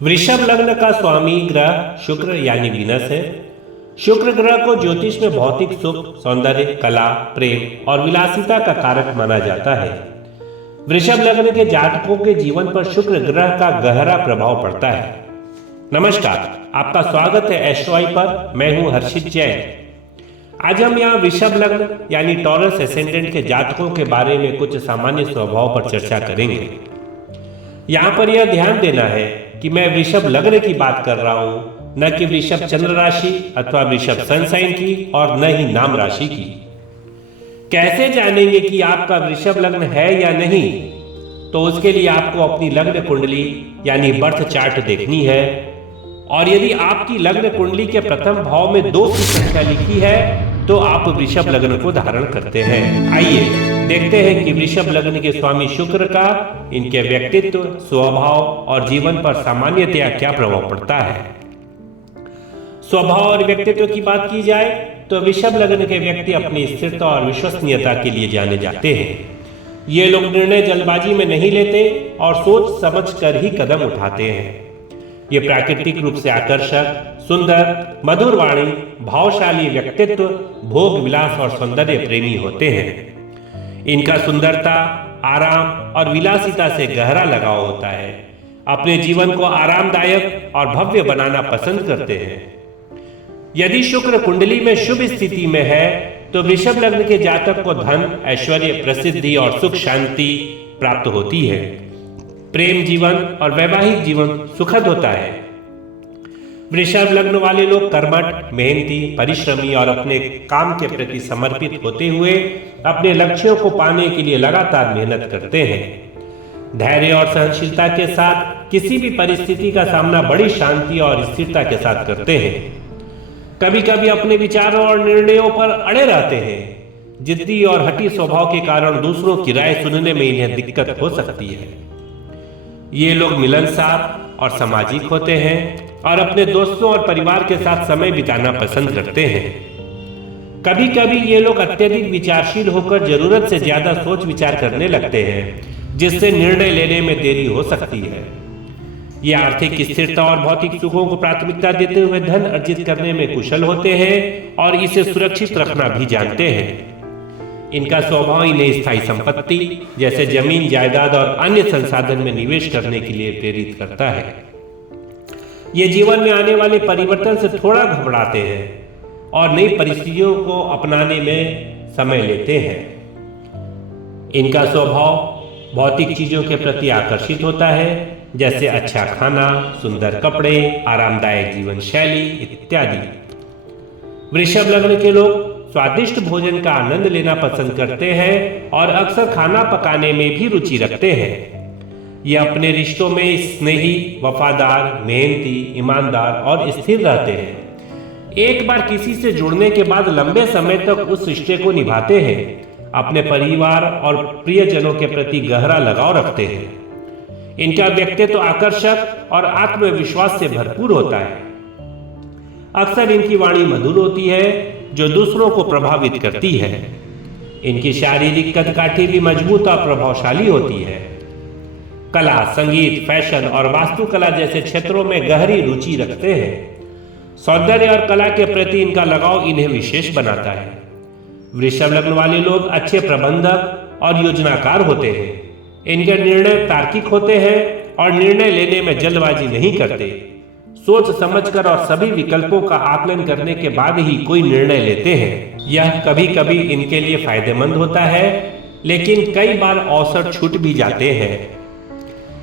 वृषभ लग्न का स्वामी ग्रह शुक्र यानी वीनस है। शुक्र ग्रह को ज्योतिष में भौतिक सुख, सौंदर्य, कला, प्रेम और विलासिता का कारक माना जाता है। वृषभ लग्न के जातकों के जीवन पर शुक्र ग्रह का गहरा प्रभाव पड़ता है। नमस्कार, आपका स्वागत है एस्ट्रोआई पर। मैं हूं हर्षित जैन। आज हम यहाँ वृषभ लग्न यानी टॉरस एसेंडेंट के जातकों के बारे में कुछ सामान्य स्वभाव पर चर्चा करेंगे। यहाँ पर यह ध्यान देना है कि मैं वृषभ लग्न की बात कर रहा हूँ, न कि वृषभ चंद्र राशि अथवा वृषभ सन साइन की और न ही नाम राशि की। कैसे जानेंगे कि आपका वृषभ लग्न है या नहीं? तो उसके लिए आपको अपनी लग्न कुंडली यानी बर्थ चार्ट देखनी है, और यदि आपकी लग्न कुंडली के प्रथम भाव में 2 की संख्या लिखी है तो आप वृषभ लग्न को धारण करते हैं। आइए देखते हैं कि वृषभ लग्न के स्वामी शुक्र का इनके व्यक्तित्व, स्वभाव और जीवन पर सामान्यतया क्या प्रभाव पड़ता है। स्वभाव और व्यक्तित्व की बात की जाए तो वृषभ लग्न के व्यक्ति अपनी स्थिरता और विश्वसनीयता के लिए जाने जाते हैं। ये लोग निर्णय जल्दबाजी में नहीं लेते और सोच समझ कर ही कदम उठाते हैं। ये प्राकृतिक रूप से आकर्षक, सुंदर, मधुर वाणी, भावशाली व्यक्तित्व, भोग विलास और सौंदर्य प्रेमी होते हैं। इनका सुंदरता, आराम और विलासिता से गहरा लगाव होता है। अपने जीवन को आरामदायक और भव्य बनाना पसंद करते हैं। यदि शुक्र कुंडली में शुभ स्थिति में है तो वृषभ लग्न के जातक को धन, ऐश्वर्य, प्रसिद्धि और सुख शांति प्राप्त होती है। प्रेम जीवन और वैवाहिक जीवन सुखद होता है। वृषभ लग्न वाले लोग कर्मठ, मेहनती, परिश्रमी और अपने काम के प्रति समर्पित होते हुए अपने लक्ष्यों को पाने के लिए लगातार मेहनत करते हैं। धैर्य और सहनशीलता के साथ किसी भी परिस्थिति का सामना बड़ी शांति और स्थिरता के साथ करते हैं। कभी कभी अपने विचारों और निर्णयों पर अड़े रहते हैं। जिद्दी और हठी स्वभाव के कारण दूसरों की राय सुनने में इन्हें दिक्कत हो सकती है। ये लोग मिलनसार और सामाजिक होते हैं और अपने दोस्तों और परिवार के साथ समय बिताना पसंद करते हैं। कभी कभी ये लोग अत्यधिक विचारशील होकर जरूरत से ज्यादा सोच विचार करने लगते हैं, जिससे निर्णय लेने में देरी हो सकती है। ये आर्थिक स्थिरता और भौतिक सुखों को प्राथमिकता देते हुए धन अर्जित करने में कुशल होते हैं और इसे सुरक्षित रखना भी जानते हैं। इनका स्वभाव इन्हें स्थायी संपत्ति जैसे जमीन, जायदाद और अन्य संसाधन में निवेश करने के लिए प्रेरित करता है। ये जीवन में आने वाले परिवर्तन से थोड़ा घबराते हैं और नई परिस्थितियों को अपनाने में समय लेते हैं। इनका स्वभाव भौतिक चीजों के प्रति आकर्षित होता है, जैसे अच्छा खाना, सुंदर कपड़े, आरामदायक जीवन शैली इत्यादि। वृषभ लग्न के लोग स्वादिष्ट भोजन का आनंद लेना पसंद करते हैं और अक्सर खाना पकाने में भी रुचि रखते हैं। ये अपने रिश्तों में स्नेही, वफादार, मेहनती, ईमानदार और स्थिर रहते हैं। एक बार किसी से जुड़ने के बाद लंबे समय तक उस रिश्ते को निभाते हैं। अपने परिवार और प्रियजनों के प्रति गहरा लगाव रखते हैं। इनका व्यक्तित्व आकर्षक और आत्मविश्वास से भरपूर होता है। अक्सर इनकी वाणी मधुर होती है जो दूसरों को प्रभावित करती है। इनकी शारीरिक कदकाठी भी मजबूत और प्रभावशाली होती है। कला, संगीत, फैशन और वास्तुकला जैसे क्षेत्रों में गहरी रुचि रखते हैं। सौंदर्य और कला के प्रति इनका लगाव इन्हें विशेष बनाता है। वृषभ लग्न वाले लोग अच्छे प्रबंधक और योजनाकार होते हैं। इनके निर्णय तार्किक होते हैं और निर्णय लेने में जल्दबाजी नहीं करते। सोच समझकर और सभी विकल्पों का आकलन करने के बाद ही कोई निर्णय लेते हैं। यह कभी कभी इनके लिए फायदेमंद होता है, लेकिन कई बार अवसर छूट भी जाते हैं।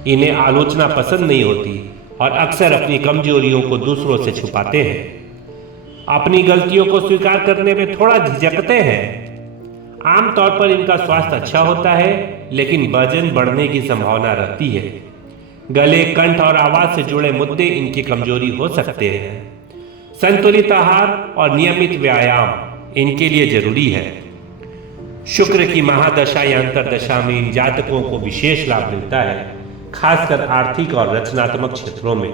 इन्हें आलोचना पसंद नहीं होती और अक्सर अपनी कमजोरियों को दूसरों से छुपाते हैं। अपनी गलतियों को स्वीकार करने में थोड़ा झिझकते हैं। आमतौर पर इनका स्वास्थ्य अच्छा होता है, लेकिन वजन बढ़ने की संभावना रहती है। गले, कंठ और आवाज से जुड़े मुद्दे इनकी कमजोरी हो सकते हैं। संतुलित आहार और नियमित व्यायाम इनके लिए जरूरी है। शुक्र की महादशा या अंतरदशा में इन जातकों को विशेष लाभ मिलता है, खासकर आर्थिक और रचनात्मक क्षेत्रों में।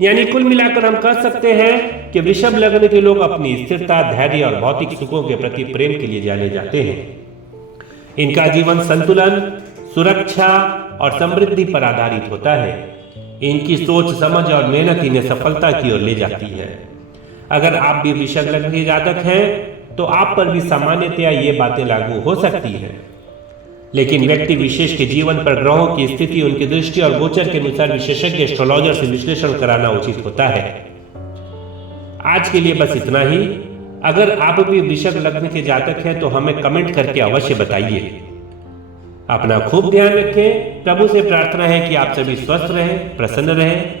यानी कुल मिलाकर हम कह सकते हैं कि वृषभ लग्न के लोग अपनी स्थिरता, धैर्य और भौतिक सुखों के प्रति प्रेम के लिए जाने जाते हैं। इनका जीवन संतुलन, सुरक्षा और समृद्धि पर आधारित होता है। इनकी सोच समझ और मेहनत इन्हें सफलता की ओर ले जाती है। अगर आप भी वृषभ लग्न के जातक हैं तो आप पर भी सामान्यतया ये बातें लागू हो सकती हैं, लेकिन व्यक्ति विशेष के जीवन पर ग्रहों की स्थिति, उनकी दृष्टि और गोचर के अनुसार विशेषज्ञ एस्ट्रोलॉजर से विश्लेषण कराना उचित होता है। आज के लिए बस इतना ही। अगर आप भी वृषभ लग्न के जातक हैं तो हमें कमेंट करके अवश्य बताइए। अपना खूब ध्यान रखें। प्रभु से प्रार्थना है कि आप सभी स्वस्थ रहें, प्रसन्न रहें।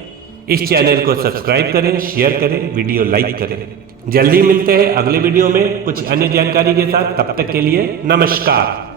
इस चैनल को सब्सक्राइब करें, शेयर करें, वीडियो लाइक करें। जल्दी मिलते हैं अगले वीडियो में कुछ अन्य जानकारी के साथ। तब तक के लिए नमस्कार।